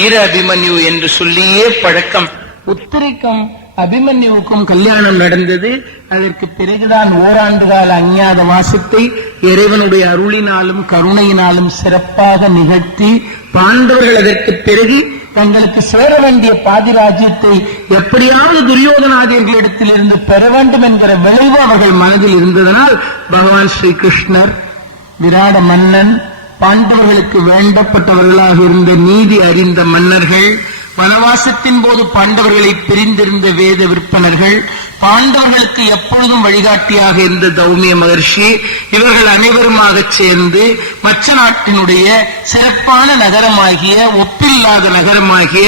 வீர அபிமன்யு என்று சொல்லியே பழக்கம். உத்திரிக்கும் அபிமன்யுவுக்கும் கல்யாணம் நடந்தது. அதற்கு பிறகுதான் ஓராண்டு கால அஞ்ஞாத மாசத்தை இறைவனுடைய அருளினாலும் கருணையினாலும் சிறப்பாக நிகழ்த்தி பாண்டவர்கள் அதற்கு பிறகு தங்களுக்கு சேர வேண்டிய பாதிராஜ்யத்தை எப்படியாவது துரியோதனாதியர்களிடத்தில் இருந்து பெற வேண்டும் என்கிற விளைவு அவர்கள் மனதில் இருந்ததனால் பகவான் ஸ்ரீ கிருஷ்ணர் விராட மன்னன் பாண்டவர்களுக்கு வேண்டப்பட்டவர்களாக இருந்த நீதி அறிந்த மன்னர்கள் வனவாசத்தின் போது பாண்டவர்களை பிரிந்திருந்த வேத விற்பனர்கள் பாண்டவர்களுக்கு எப்பொழுதும் வழிகாட்டியாக இருந்த தௌமிய மகர்ஷி இவர்கள் அனைவருமாக சேர்ந்து மச்ச நாட்டினுடைய சிறப்பான நகரமாகிய ஒப்பில்லாத நகரமாகிய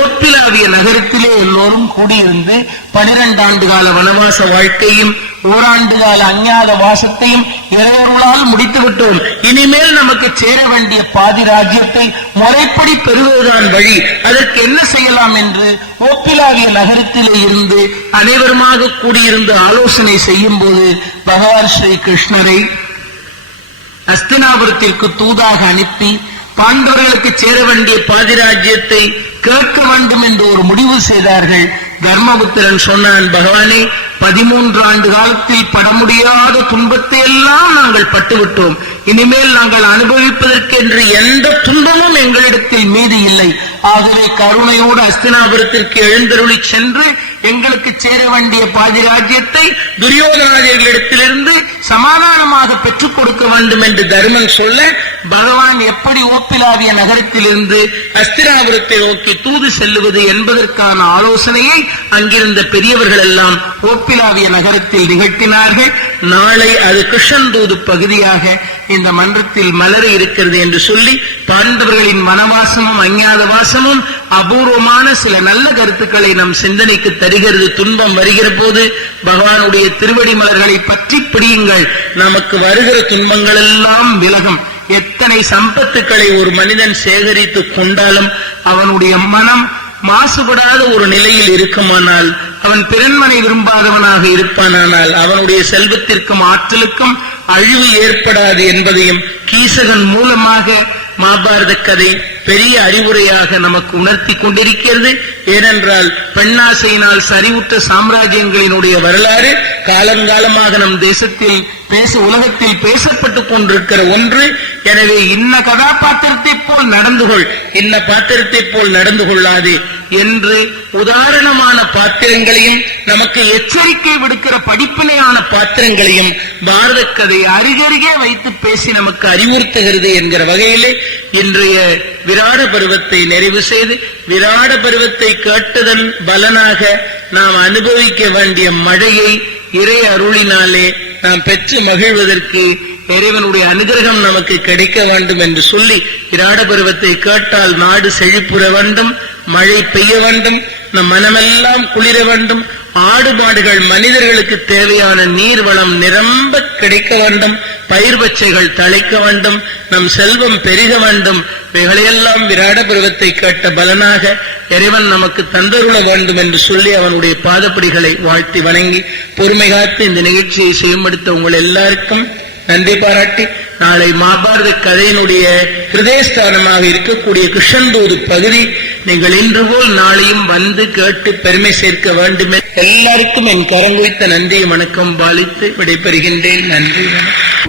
ஓப்பிலாவிய நகரத்திலே எல்லோரும் கூடியிருந்து பனிரெண்டு ஆண்டு கால வனவாச வாழ்க்கையும் ஓராண்டு கால அஞ்ஞாத வாசத்தையும் இறையொருளால் முடித்து விட்டோம். இனிமேல் நமக்கு சேர வேண்டிய பாதி ராஜ்யத்தை முறைப்படி பெறுவதுதான் வழி. அதற்கு என்ன செய்யலாம் என்று ஓப்பிலாவிய நகரத்திலே இருந்து அனைவருமா ஒன்றாக கூடியிருந்து ஆலோசனை செய்யும் போது பகவான் ஸ்ரீ கிருஷ்ணரை அஸ்தினாபுரத்திற்கு தூதாக அனுப்பி பாண்டவர்களுக்கு சேர வேண்டிய பாதிராஜ்யத்தை கேட்க வேண்டும் என்று ஒரு முடிவு செய்தார்கள். தர்மபுத்திரன் சொன்னான் பகவானே பதிமூன்று ஆண்டு காலத்தில் பட முடியாத துன்பத்தை எல்லாம் நாங்கள் பட்டுவிட்டோம். இனிமேல் நாங்கள் அனுபவிப்பதற்கென்று எந்த துன்பமும் எங்களிடத்தில் மீது இல்லை. ஆகவே கருணையோடு அஸ்தினாபுரத்திற்கு எழுந்தருளி சென்று எங்களுக்கு சேர வேண்டிய பாதிராஜ்யத்தை துரியோதனாதிகளிடத்திலிருந்து சமாதானமாக பெற்றுக் கொடுக்க வேண்டும் என்று தர்மன் சொல்ல பகவான் எப்படி ஓப்பிலாவிய நகரத்திலிருந்து அஸ்திராபுரத்தை நோக்கி தூது செல்லுவது என்பதற்கான ஆலோசனையை அங்கிருந்த பெரியவர்கள் எல்லாம் ஓப்பிலாவிய நகரத்தில் நிகழ்த்தினார்கள். நாளை அது கிருஷ்ணன் தூது பகுதியாக இந்த மன்றத்தில் மலர இருக்கிறது என்று சொல்லி பாண்டவர்களின் வனவாசமும் அஞ்ஞாத வாசமும் அபூர்வமான சில நல்ல கருத்துக்களை நம் சிந்தனைக்கு தருகிறது துன்பம் வருகிற போது பகவானுடைய திருவடி மலர்களை பற்றி பிடியுங்கள். நமக்கு வருகிற துன்பங்கள் எல்லாம் விலகும். எத்தனை சம்பத்துக்களை ஒரு மனிதன் சேகரித்துக் கொண்டாலும் அவனுடைய மனம் மாசுபடாத ஒரு நிலையில் இருக்குமானால் அவன் பிறன்மனை விரும்பாதவனாக இருப்பானானால் அவனுடைய செல்வத்திற்கும் ஆற்றலுக்கும் அழிவு ஏற்படாது என்பதையும் கீசகன் மூலமாக மாபாரத கதை பெரிய அறிவுரையாக நமக்கு உணர்த்தி கொண்டிருக்கிறது. ஏனென்றால் பெண்ணாசையினால் சரிவுற்ற சாம்ராஜ்யங்களினுடைய வரலாறு காலங்காலமாக நம் தேசத்தில் பேச உலகத்தில் பேசப்பட்டுக் கொண்டிருக்கிற ஒன்று. எனவே இன்ன கதாபாத்திரத்தை போல் நடந்து கொள் இன்ன பாத்திரத்தை போல் நடந்து கொள்ளாது என்று உதாரணமான பாத்திரங்களையும் நமக்கு எச்சரிக்கை விடுக்கிற படிப்பினையான பாத்திரங்களையும் பாரத கதை அருகருகே வைத்து பேசி நமக்கு அறிவுறுத்துகிறது என்கிற வகையிலே இன்றைய விராட பருவத்தை நிறைவு செய்து விராட பருவத்தை கேட்டதன் பலனாக நாம் அனுபவிக்க வேண்டிய மழையை இறை அருளினாலே நாம் பெற்று மகிழ்வதற்கு இறைவனுடைய அனுகிரகம் நமக்கு கிடைக்க வேண்டும் என்று சொல்லி விராட பருவத்தை கேட்டால் நாடு செழிப்புற வேண்டும் மழை பெய்ய வேண்டும் நம் மனமெல்லாம் குளிர வேண்டும் ஆடு மாடுகள் மனிதர்களுக்கு தேவையான நீர் வளம் நிரம்ப கிடைக்க வேண்டும் பயிர் பச்சைகள் தழைக்க வேண்டும் நம் செல்வம் பெருக வேண்டும் இவைகளையெல்லாம் விராட பருவத்தை கேட்ட பலனாக இறைவன் நமக்கு தந்தருள வேண்டும் என்று சொல்லி அவனுடைய பாதப்படிகளை வாழ்த்தி வணங்கி பொறுமை காத்து இந்த நிகழ்ச்சியை செய்யப்படுத்த உங்கள் எல்லாருக்கும் நன்றி பாராட்டி நாளை மாபாரத கதையினுடைய ஹிருதயஸ்தானமாக இருக்கக்கூடிய கிருஷ்ணந்தூது பகுதி நீங்கள் இன்று போல் நாளையும் வந்து கேட்டு பெருமை சேர்க்க வேண்டுமே எல்லாருக்கும் என் கரங்குவித்த நன்றியை வணக்கம் பாலித்து விடைபெறுகின்றேன். நன்றி. வணக்கம்